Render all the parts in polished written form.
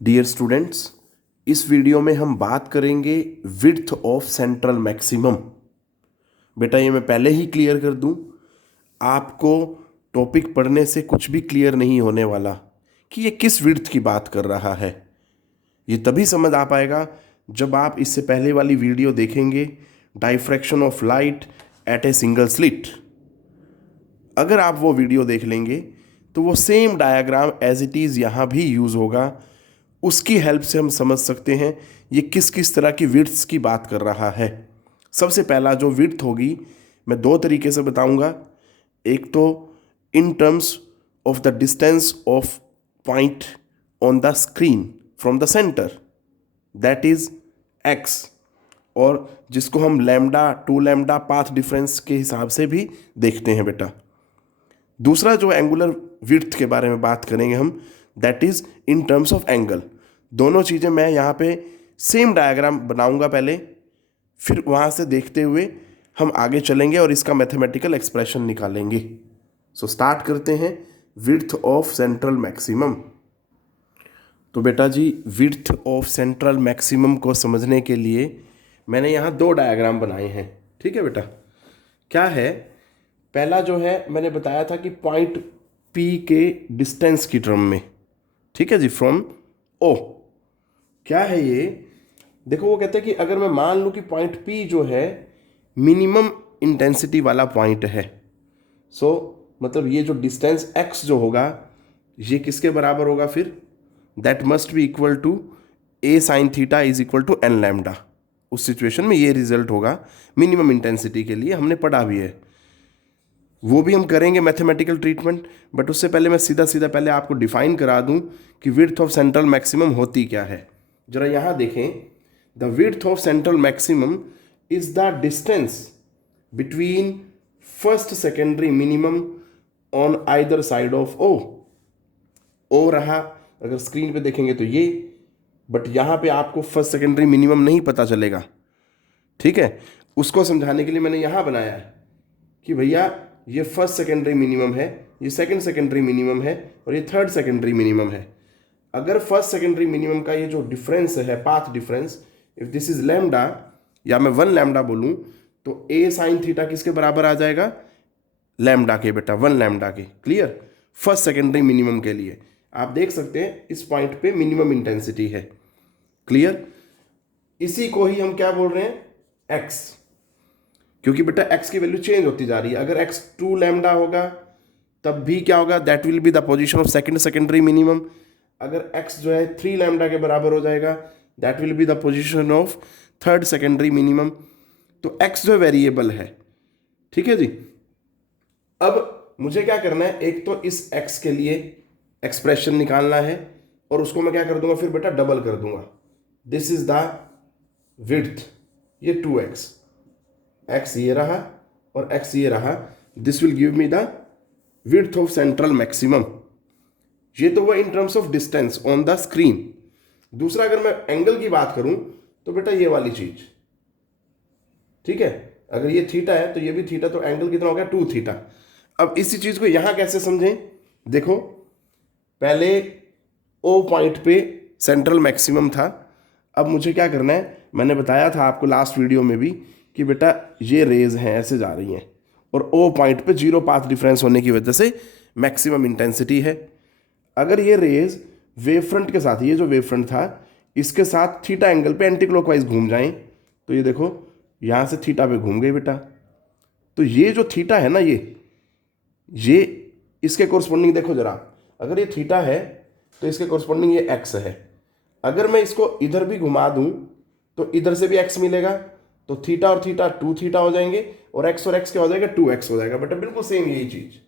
Dear students, इस video में हम बात करेंगे विड्थ ऑफ सेंट्रल मैक्सिमम। बेटा ये मैं पहले ही क्लियर कर दूं, आपको टॉपिक पढ़ने से कुछ भी क्लियर नहीं होने वाला कि ये किस विड्थ की बात कर रहा है। ये तभी समझ आ पाएगा जब आप इससे पहले वाली वीडियो देखेंगे, diffraction of light at a single slit. अगर आप वो वीडियो देख लेंगे तो वो same diagram as it is यहाँ भी यूज़ होगा। उसकी हेल्प से हम समझ सकते हैं ये किस किस तरह की विड्थ्स की बात कर रहा है। सबसे पहला जो विड्थ होगी मैं दो तरीके से बताऊंगा। एक तो in terms of the distance of point on the screen from the centre, that is x, और जिसको हम lambda two lambda path difference के हिसाब से भी देखते हैं बेटा। दूसरा जो एंगुलर विड्थ के बारे में बात करेंगे हम, that is in terms of angle. दोनों चीज़ें मैं यहाँ पे सेम डायग्राम बनाऊंगा पहले, फिर वहाँ से देखते हुए हम आगे चलेंगे और इसका मैथमेटिकल एक्सप्रेशन निकालेंगे। सो स्टार्ट करते हैं विड्थ ऑफ सेंट्रल मैक्सिमम। तो बेटा जी, विड्थ ऑफ सेंट्रल मैक्सिमम को समझने के लिए मैंने यहाँ दो डायग्राम बनाए हैं। ठीक है बेटा, क्या है, पहला जो है मैंने बताया था कि पॉइंट P के डिस्टेंस की टर्म में, ठीक है जी, फ्रॉम O। क्या है ये, देखो वो कहते हैं कि अगर मैं मान लूँ कि पॉइंट P जो है मिनिमम इंटेंसिटी वाला पॉइंट है, सो मतलब ये जो डिस्टेंस x जो होगा ये किसके बराबर होगा फिर, that must be equal to a sin theta is equal to n lambda. उस सिचुएशन में ये रिजल्ट होगा मिनिमम इंटेंसिटी के लिए, हमने पढ़ा भी है, वो भी हम करेंगे मैथमेटिकल ट्रीटमेंट। बट उससे पहले मैं सीधा सीधा पहले आपको डिफाइन करा दूं कि विड्थ ऑफ सेंट्रल मैक्सिमम होती क्या है। जरा यहाँ देखें, the width of central maximum is the distance between first secondary minimum on either side of O. O रहा, अगर स्क्रीन पे देखेंगे तो ये, बट यहाँ पे आपको फर्स्ट सेकेंडरी मिनिमम नहीं पता चलेगा। ठीक है, उसको समझाने के लिए मैंने यहाँ बनाया है कि भैया ये फर्स्ट सेकेंडरी मिनिमम है, ये सेकंड सेकेंडरी मिनिमम है, और ये थर्ड सेकेंडरी मिनिमम है। अगर फर्स्ट सेकेंडरी मिनिमम का ये जो डिफरेंस है, path difference, if this is lambda, या मैं 1 लैम्डा बोलूँ तो a साइन थीटा किसके बराबर आ जाएगा, लैम्डा के बेटा, 1 लैम्डा के। क्लियर, फर्स्ट सेकेंडरी मिनिमम के लिए आप देख सकते हैं इस पॉइंट पे मिनिमम इंटेंसिटी है। क्लियर, इसी को ही हम क्या बोल रहे हैं, x, क्योंकि बेटा x की वैल्यू चेंज होती जा रही है। अगर x 2 लैम्डा होगा तब भी क्या होगा, that will be the position of second secondary minimum. अगर x जो है 3 लैम्डा के बराबर हो जाएगा, that will be the position of third secondary minimum. तो x जो वेरिएबल है, ठीक है जी। अब मुझे क्या करना है, एक तो इस x के लिए एक्सप्रेशन निकालना है, और उसको मैं क्या कर दूंगा फिर बेटा, डबल कर दूंगा। दिस इज द विड्थ, ये 2x, x ये रहा और x ये रहा, this will give me the width of central maximum. ये तो हुआ in terms of distance on the screen. दूसरा अगर मैं एंगल की बात करूं तो बेटा ये वाली चीज, ठीक है, अगर ये थीटा है तो ये भी थीटा, तो एंगल कितना हो गया, 2 थीटा। अब इसी चीज को यहां कैसे समझें, देखो पहले ओ पॉइंट पे सेंट्रल मैक्सिमम था। अब मुझे क्या करना है, मैंने बताया था आपको लास्ट वीडियो में भी कि बेटा ये रेज हैं ऐसे जा रही हैं, और ओ पॉइंट पे जीरो पाथ डिफरेंस होने की वजह से मैक्सिमम इंटेंसिटी है। अगर ये रेज वेव फ्रंट के साथ, ये जो वेव फ्रंट था इसके साथ थीटा एंगल पे एंटी क्लॉकवाइज घूम जाएं, तो ये देखो यहाँ से थीटा पे घूम गई बेटा। तो ये जो थीटा है ना, ये इसके कोरस्पॉन्डिंग देखो जरा, अगर ये थीटा है तो इसके कोरस्पॉन्डिंग ये एक्स है। अगर मैं इसको इधर भी घुमा दूं तो इधर से भी एक्स मिलेगा, तो थीटा और थीटा 2 थीटा हो जाएंगे, और एक्स क्या हो जाएगा, 2x हो जाएगा। बेटा बिल्कुल सेम यही चीज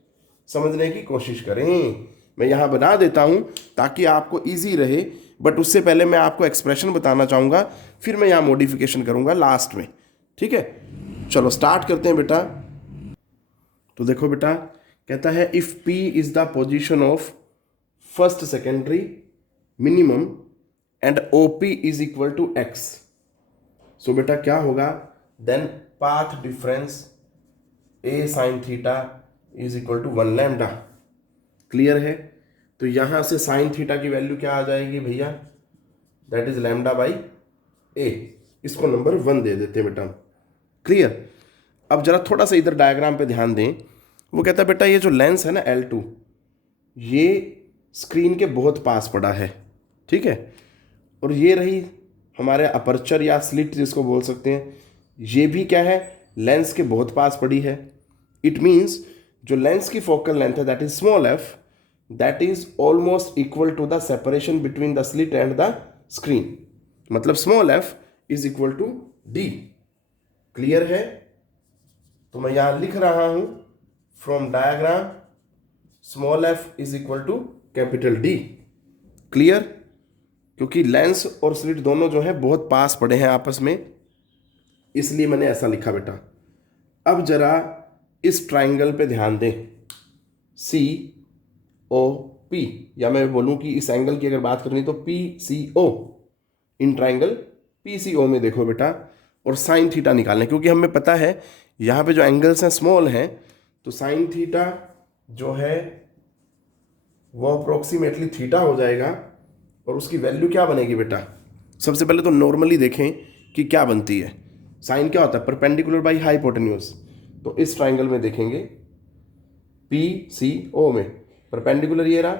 समझने की कोशिश करें। मैं यहां बना देता हूं ताकि आपको इजी रहे, बट उससे पहले मैं आपको एक्सप्रेशन बताना चाहूंगा, फिर मैं यहां मॉडिफिकेशन करूंगा लास्ट में। ठीक है, चलो स्टार्ट करते हैं बेटा। तो देखो बेटा, कहता है if P is the position of first secondary minimum and OP is equal to x। So बेटा क्या होगा, then path difference a sine theta is equal to 1 lambda. Clear है, तो यहां से साइन थीटा की वैल्यू क्या आ जाएगी भैया, दैट इज लैम्डा बाई ए। इसको नंबर 1 दे देते हैं बेटा। क्लियर। अब जरा थोड़ा सा इधर डायग्राम पे ध्यान दें। वो कहता है बेटा ये जो लेंस है ना L2, ये स्क्रीन के बहुत पास पड़ा है, ठीक है, और ये रही हमारे अपर्चर या स्लिट जिसको बोल सकते हैं, ये भी क्या है, लेंस के बहुत पास पड़ी है। इट मीन्स जो लेंस की फोकल लेंथ है that is small f, that is almost equal to the separation between the slit and the screen. मतलब small f is equal to D. Clear है। तो मैं यहां लिख रहा हूं from diagram small f is equal to capital D. Clear. क्योंकि lens और स्लिट दोनों जो है बहुत पास पड़े हैं आपस में, इसलिए मैंने ऐसा लिखा बेटा। अब जरा इस ट्राइंगल पे ध्यान दें, सी ओ पी, या मैं बोलूं कि इस एंगल की अगर बात करनी तो P C O. In triangle P C O में देखो बेटा, और साइन थीटा निकालना, क्योंकि हमें पता है यहाँ पे जो एंगल्स हैं स्मॉल हैं, तो साइन थीटा जो है वो अप्रोक्सीमेटली थीटा हो जाएगा। और उसकी वैल्यू क्या बनेगी बेटा, सबसे पहले तो नॉर्मली देखें कि क्या बनती है। साइन क्या होता है, परपेंडिकुलर बाई हाइपोटेन्यूज। तो इस ट्राइंगल में देखेंगे पी सी ओ में परपेंडिकुलर ये रहा,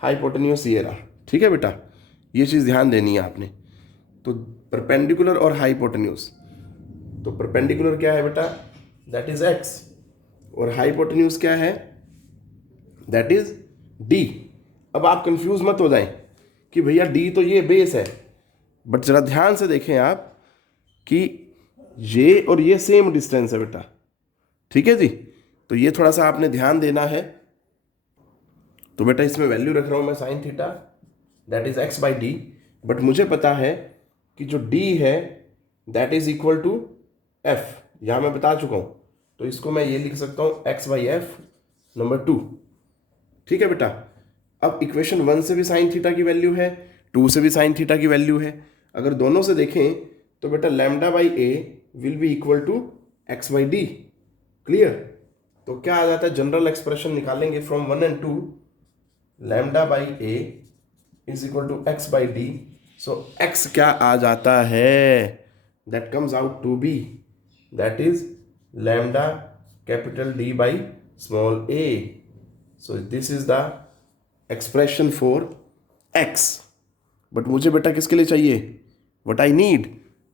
हाइपोटेन्यूज ये रहा, ठीक है बेटा, ये चीज़ ध्यान देनी है आपने। तो परपेंडिकुलर और हाइपोटेन्यूज, तो परपेंडिकुलर क्या है बेटा, दैट इज एक्स, और हाइपोटेन्यूज क्या है, दैट इज डी। अब आप कंफ्यूज मत हो जाएं कि भैया डी तो ये बेस है, बट जरा ध्यान से देखें आप कि ये और ये सेम डिस्टेंस है बेटा, ठीक है जी। तो ये थोड़ा सा आपने ध्यान देना है। तो बेटा इसमें वैल्यू रख रहा हूं मैं sine theta, that is x by D, but मुझे पता है कि जो डी है that is equal to f, यहां मैं बता चुका हूं। तो इसको मैं ये लिख सकता हूं एक्स बाई एफ नंबर 2, ठीक है बेटा। अब इक्वेशन 1 से भी साइन थीटा की वैल्यू है, 2 से भी साइन थीटा की वैल्यू है। अगर दोनों से देखें तो बेटा lambda by a will be equal to x by D. Clear. तो क्या आ जाता है, जनरल एक्सप्रेशन निकालेंगे from 1 and 2, lambda by a is equal to x by D. So x क्या आ जाता है, that comes out to be, that is lambda capital D by small a. So this is the expression for x। But मुझे बेटा किसके लिए चाहिए, what I need,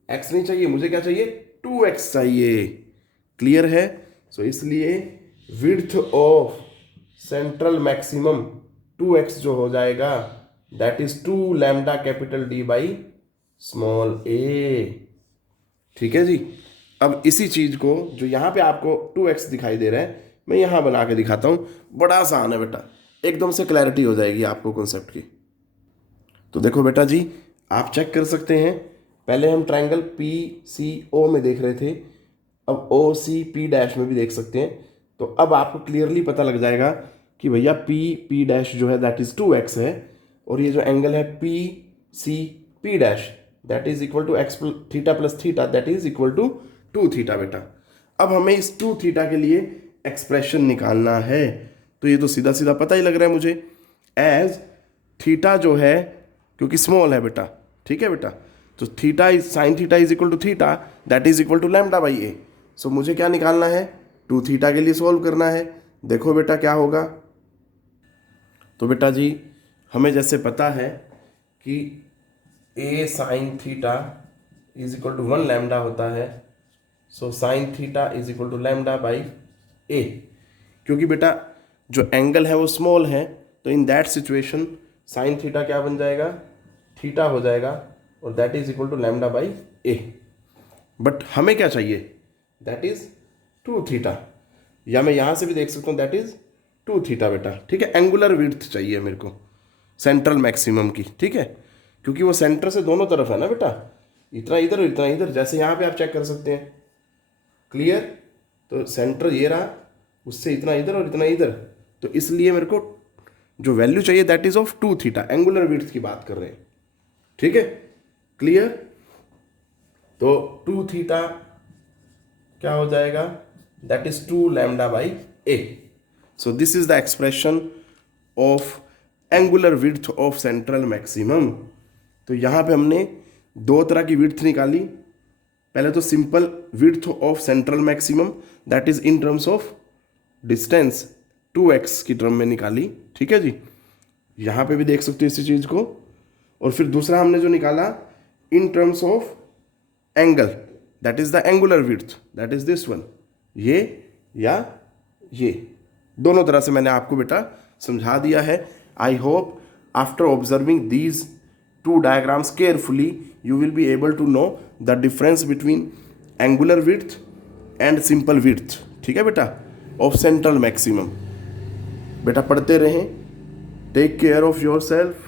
x नहीं चाहिए, मुझे क्या चाहिए, 2x चाहिए। क्लियर है। सो इसलिए width of central maximum 2x जो हो जाएगा that is 2 lambda capital D by small a. ठीक है जी। अब इसी चीज को जो यहां पे आपको 2x दिखाई दे रहा है, मैं यहां बना के दिखाता हूं। बड़ा आसान है बेटा, एकदम से क्लैरिटी हो जाएगी आपको कॉन्सेप्ट की। तो देखो बेटा जी, आप चेक कर सकते हैं, पहले हम ट्रायंगल पी सी ओ में देख रहे थे, अब ओ सी पी डैश में भी देख सकते हैं। तो अब आपको क्लियरली पता लग जाएगा कि भैया पी पी डैश जो है दैट इज 2x है, और ये जो एंगल है P C P dash that is equal to x theta plus theta that is equal to 2 theta बेटा। अब हमें इस 2 थीटा के लिए एक्सप्रेशन निकालना है। तो ये तो सीधा सीधा पता ही लग रहा है मुझे, एज थीटा जो है क्योंकि स्मॉल है बेटा, ठीक है बेटा, तो theta is sine theta is equal to theta that is equal to lambda by a. So मुझे क्या निकालना है, 2 थीटा के लिए सॉल्व करना है। देखो बेटा क्या होगा। तो बेटा जी हमें जैसे पता है कि a sine theta is equal to 1 lambda होता है, so sine theta is equal to lambda by a. क्योंकि बेटा जो एंगल है वो स्मॉल है, तो in that situation sine theta क्या बन जाएगा, थीटा हो जाएगा, और that is equal to lambda by a. But हमें क्या चाहिए, दैट इज 2 थीटा, या मैं यहां से भी देख सकता हूं दैट इज 2 थीटा बेटा। ठीक है, एंगुलर विड्थ चाहिए मेरे को सेंट्रल मैक्सिमम की। ठीक है, क्योंकि वो सेंटर से दोनों तरफ है ना बेटा, इतना इधर और इतना इधर, जैसे यहाँ पे आप चेक कर सकते हैं। क्लियर। तो सेंटर ये रहा, उससे इतना इधर और इतना इधर, तो इसलिए मेरे को जो वैल्यू चाहिए that is of 2 theta, angular width की बात कर रहे हैं। ठीक है, क्लियर। तो 2 थीटा क्या हो जाएगा, that is 2 lambda by a. So this is the expression of angular width of central maximum. तो यहाँ पे हमने दो तरह की विड्थ निकाली। पहले तो simple width of central maximum, that is in terms of distance 2x की टर्म में निकाली, ठीक है जी। यहाँ पे भी देख सकते हो इसी चीज़ को। और फिर दूसरा हमने जो निकाला in terms of angle, that is the angular width, that is this one, ये या ये, दोनों तरह से मैंने आपको बेटा समझा दिया है। I hope after observing these two diagrams carefully you will be able to know the difference between angular width and simple width, ठीक है बेटा, ऑफ सेंट्रल मैक्सिमम। बेटा पढ़ते रहें, take care of your self,